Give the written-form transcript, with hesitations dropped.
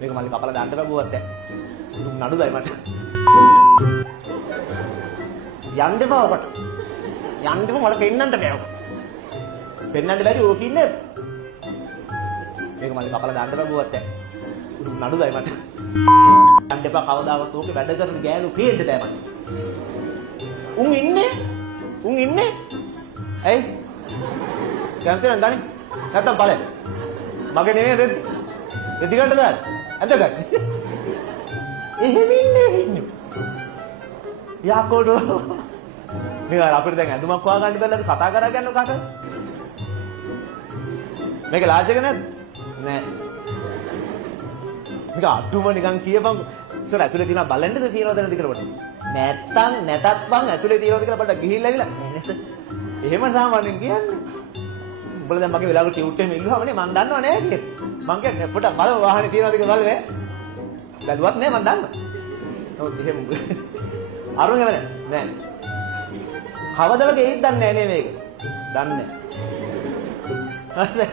මේක මල්ලි කපලා දාන්න බැලුවත් දුක් නඩුදයි මට. යන්න එපා ඔකට. යන්න එපා මට පෙන්නන්න බෑ ඔක. පෙන්නන්න බැරි ඕක ඉන්නේ. මේක මල්ලි කපලා දාන්න බැලුවත් දුක් නඩුදයි මට. යන්න එපා කවදාවත් ඕකේ වැඩ කරන ගෑනු පේන්න බෑ මට. උන් ඉන්නේ. ඇයි? කැන්තේ නන්දානේ. නැත්තම් බලන්න. මගේ නෙමෙයි රෙද්ද. රෙද්ද ගන්න දාන්න. අද ගන්න. එහෙම ඉන්නේ. යාකෝඩෝ. නිකන් අපිට දැන් ඇඳුමක් හොයාගන්න බැලලා අපි කතා කරගෙන යනවා කාටද? මේක ලාජ් එක නැද්ද? නෑ. නිකන් අඩුම නිකන් කියපන්. ඉතින් ඇතුලේ තියෙනවා බලන්නද තියෙනවද නැද්ද කියලා බලන්න. නැත්තම් නැතත් බං ඇතුලේ තියෙනවද කියලා බලන්න ගිහිල්ලා ඇවිල්ලා. නේද? එහෙම සාමාන්‍යයෙන් කියන්නේ. උඹලා දැන් මගේ වෙලාවකට ටියුට් එකෙම ඉල්ලුවාම නේ මං දන්නව නෑ කියලා. මං කියන්නේ පොඩක් බලව වාහනේ තියනවාද කියලා බලවේ. බැලුවත් නෑ මං දන්නවා. ඔව් එහෙම අරුන් එවනේ නෑ. කවදද ගේයිද දන්නේ නෑ නේ මේක. දන්නේ නෑ.